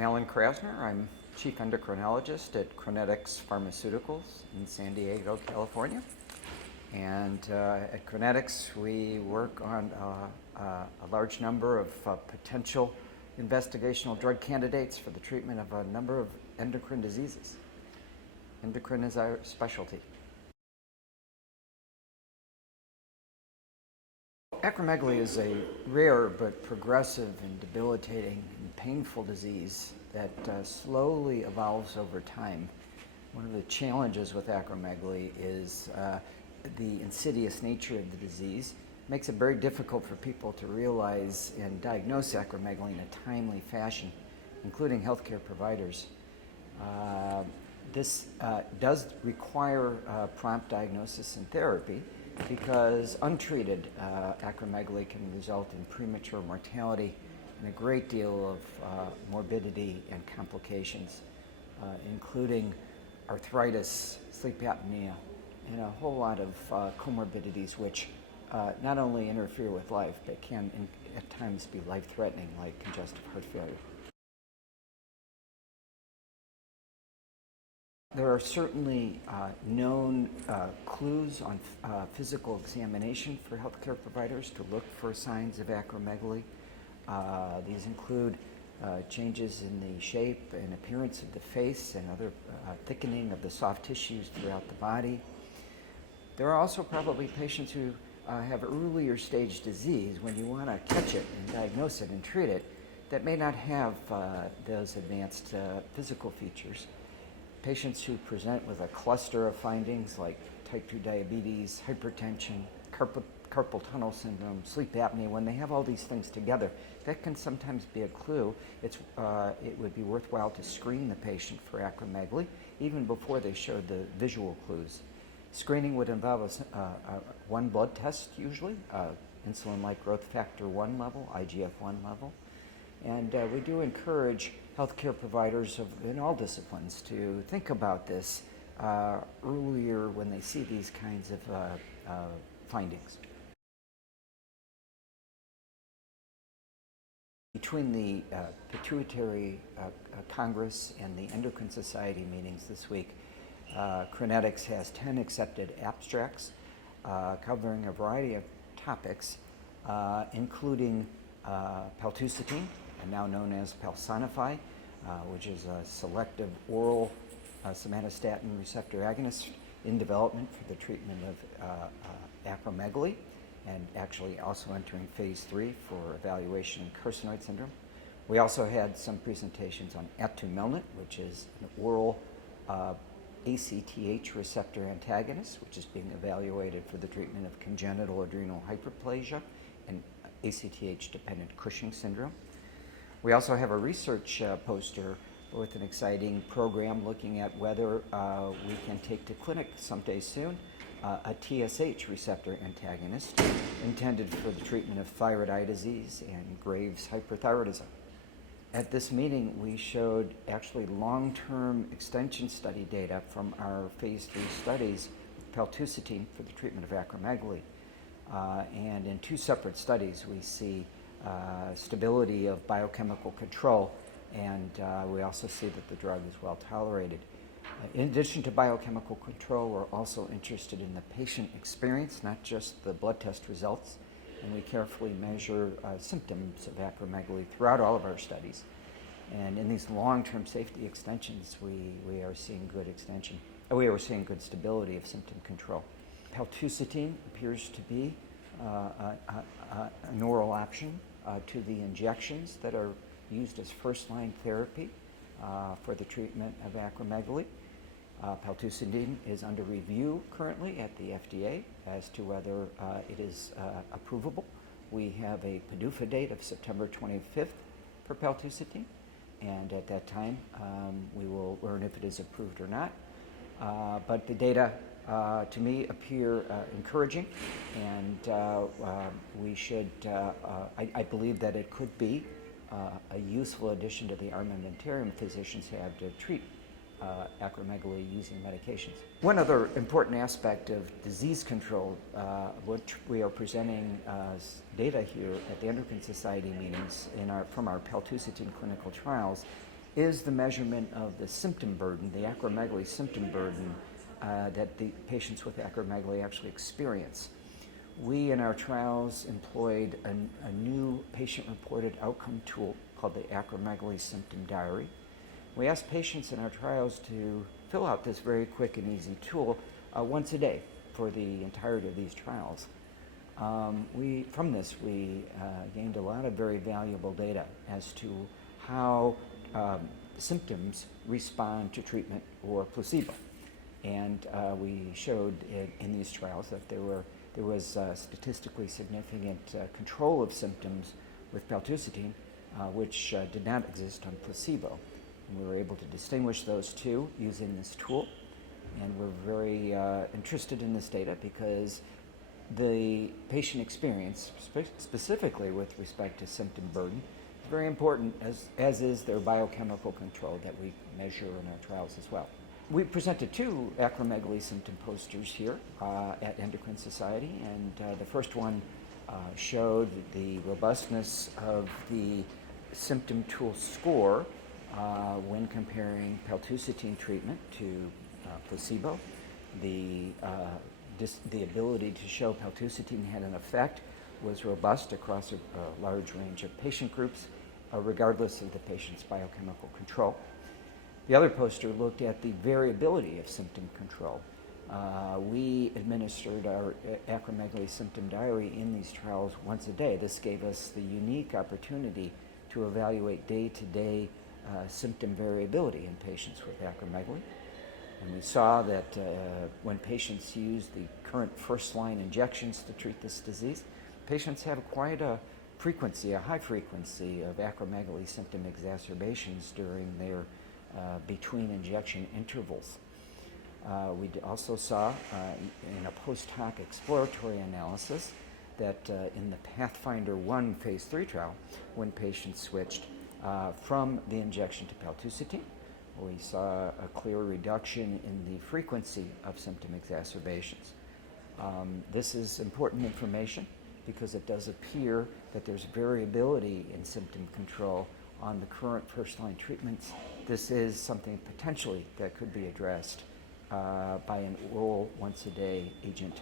Alan Krasner. I'm Chief Endocrinologist at Crinetics Pharmaceuticals in San Diego, California. And at Crinetics, we work on a large number of potential investigational drug candidates for the treatment of a number of endocrine diseases. Endocrine is our specialty. Acromegaly is a rare but progressive and debilitating and painful disease that slowly evolves over time. One of the challenges with acromegaly is the insidious nature of the disease. It makes it very difficult for people to realize and diagnose acromegaly in a timely fashion, including healthcare providers. This does require prompt diagnosis and therapy, because untreated acromegaly can result in premature mortality and a great deal of morbidity and complications, including arthritis, sleep apnea, and a whole lot of comorbidities which not only interfere with life but can at times be life-threatening, like congestive heart failure. There are certainly known clues on physical examination for healthcare providers to look for signs of acromegaly. These include changes in the shape and appearance of the face and other thickening of the soft tissues throughout the body. There are also probably patients who have earlier stage disease when you want to catch it and diagnose it and treat it that may not have those advanced physical features. Patients who present with a cluster of findings like type 2 diabetes, hypertension, carpal tunnel syndrome, sleep apnea, when they have all these things together, that can sometimes be a clue. It would be worthwhile to screen the patient for acromegaly even before they show the visual clues. Screening would involve one blood test usually, insulin-like growth factor 1 level, IGF-1 level. And we do encourage healthcare providers in all disciplines to think about this earlier when they see these kinds of findings. Between the Pituitary Congress and the Endocrine Society meetings this week, Crinetics has 10 accepted abstracts covering a variety of topics, including Paltusotine, now known as Palsonify, which is a selective oral somatostatin receptor agonist in development for the treatment of acromegaly, and actually also entering phase 3 for evaluation in carcinoid syndrome. We also had some presentations on atumelnant, which is an oral ACTH receptor antagonist, which is being evaluated for the treatment of congenital adrenal hyperplasia and ACTH-dependent Cushing syndrome. We also have a research poster with an exciting program looking at whether we can take to clinic someday soon a TSH receptor antagonist intended for the treatment of thyroid eye disease and Graves' hyperthyroidism. At this meeting, we showed actually long-term extension study data from our phase 3 studies with Paltusotine for the treatment of acromegaly. And in 2 separate studies, we see stability of biochemical control, and we also see that the drug is well tolerated. In addition to biochemical control, we're also interested in the patient experience, not just the blood test results, and we carefully measure symptoms of acromegaly throughout all of our studies. And in these long-term safety extensions, we are seeing good extension. We are seeing good stability of symptom control. Paltusotine appears to be an oral option to the injections that are used as first-line therapy for the treatment of acromegaly. Paltusotine is under review currently at the FDA as to whether it is approvable. We have a PDUFA date of September 25th for Paltusotine, and at that time we will learn if it is approved or not. But the data to me appear encouraging, and we should, I believe that it could be a useful addition to the armamentarium physicians have to treat acromegaly using medications. One other important aspect of disease control, which we are presenting data here at the Endocrine Society meetings from our Paltusotine clinical trials, is the measurement of the symptom burden, the acromegaly symptom burden that the patients with acromegaly actually experience. We, in our trials, employed a new patient-reported outcome tool called the Acromegaly Symptom Diary. We asked patients in our trials to fill out this very quick and easy tool once a day for the entirety of these trials. From this, we gained a lot of very valuable data as to how symptoms respond to treatment or placebo. And we showed in these trials that there was statistically significant control of symptoms with paltusotine, which did not exist on placebo. And we were able to distinguish those two using this tool. And we're very interested in this data because the patient experience, specifically with respect to symptom burden, is very important, as is their biochemical control that we measure in our trials as well. We presented two acromegaly symptom posters here at Endocrine Society, and the first one showed the robustness of the symptom tool score when comparing paltusotine treatment to placebo. The ability to show paltusotine had an effect was robust across a large range of patient groups, regardless of the patient's biochemical control. The other poster looked at the variability of symptom control. We administered our acromegaly symptom diary in these trials once a day. This gave us the unique opportunity to evaluate day-to-day symptom variability in patients with acromegaly. And we saw that when patients use the current first-line injections to treat this disease, patients have quite a high frequency of acromegaly symptom exacerbations during their between injection intervals. We also saw in a post-hoc exploratory analysis that in the Pathfinder 1 phase 3 trial, when patients switched from the injection to paltusotine, we saw a clear reduction in the frequency of symptom exacerbations. This is important information because it does appear that there's variability in symptom control on the current first-line treatments. This is something potentially that could be addressed by an oral once-a-day agent